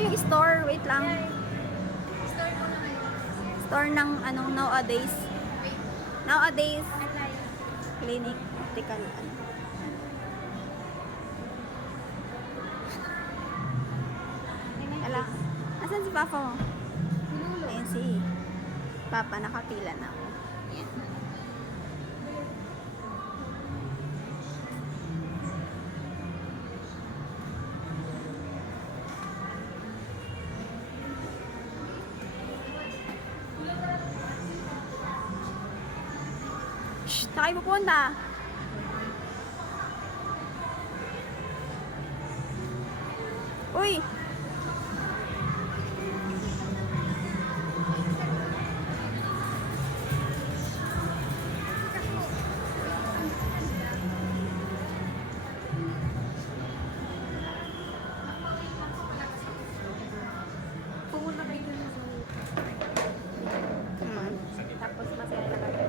yung store. Wait lang. Store ko na ngayon. Store ng anong nowadays. Wait. Nowadays, Apply. clinic, optical. Ano. Ala, asan si Papa mo? Sinulo. Ayan si Papa, nakapila na ako. Ayan. Shh, saan kayo pupunta? Uy! Pumunta dito na sa tapos masaya na kami.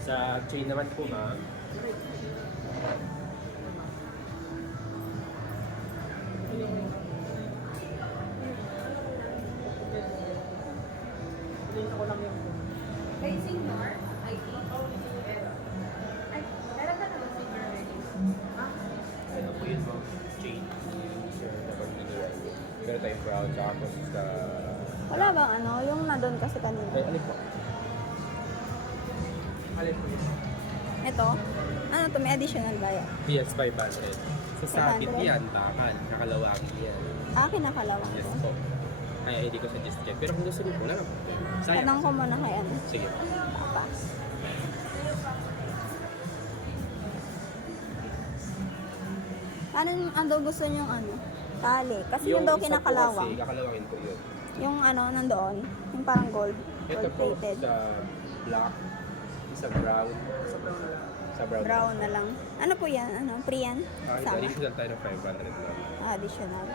Sa chain naman po, ma'am. Kay senior? Ay, meron ka naman senior already? Ha? Ano po yun, ma'am? Chain. Sir, na pag-iniwan. Pero tayo proud. Tsaka po sa... Wala bang ano? Yung nandun kasi kanina. Ay, alin po? Alin po yun? Ito? Ano to? May additional ba yan? Yes, 500. Sa sakit 500? yan, takan. Nakalawang yan. Akin nakalawang Yes ko. po. Ay, hindi ko suggest yan. Pero kung gusto mo po, wala naman. Sayang. Tanong ko muna kay ano. Sige. Papa. Ano ando gusto niyong ano? Tali. Kasi yung daw isa po kinakalawang. Kasi, kakalawangin po yun. Yung ano, nandoon. Yung parang gold. Ito Gold po plated. sa black, sa brown. Sa brown. Brown na lang. Ano po yan? Ano? Free yan? Ah, Sama? additional tayo ng 500 lang. Additional.